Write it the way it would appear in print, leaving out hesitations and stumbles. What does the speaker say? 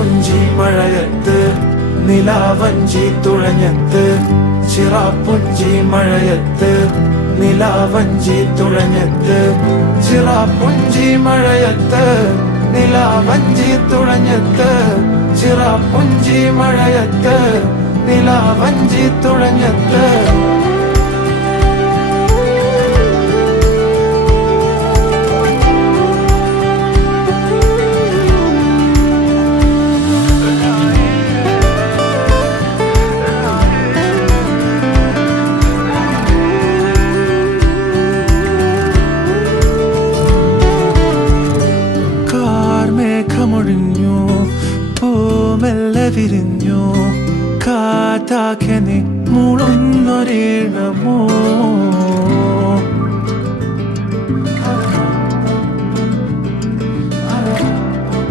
ചിറാപ്പുഞ്ചി മഴയത്ത് നിലാവഞ്ചി തുഴഞ്ഞത്ത് ചിറാപ്പുഞ്ചി മഴയത്ത് നിലാവഞ്ചി തുഴഞ്ഞത്ത് ചിറാപ്പുഞ്ചി മഴയത്ത് നിലാവഞ്ചി തുഴഞ്ഞത്ത് ചിറാപ്പുഞ്ചി മഴയത്ത് നിലാവഞ്ചി തുഴഞ്ഞത്ത് മേഘമൊഴിഞ്ഞു പൂമെല്ലെ വിരിഞ്ഞു കാറ്റാകെ നീ മൂളുന്നൊരീണമോ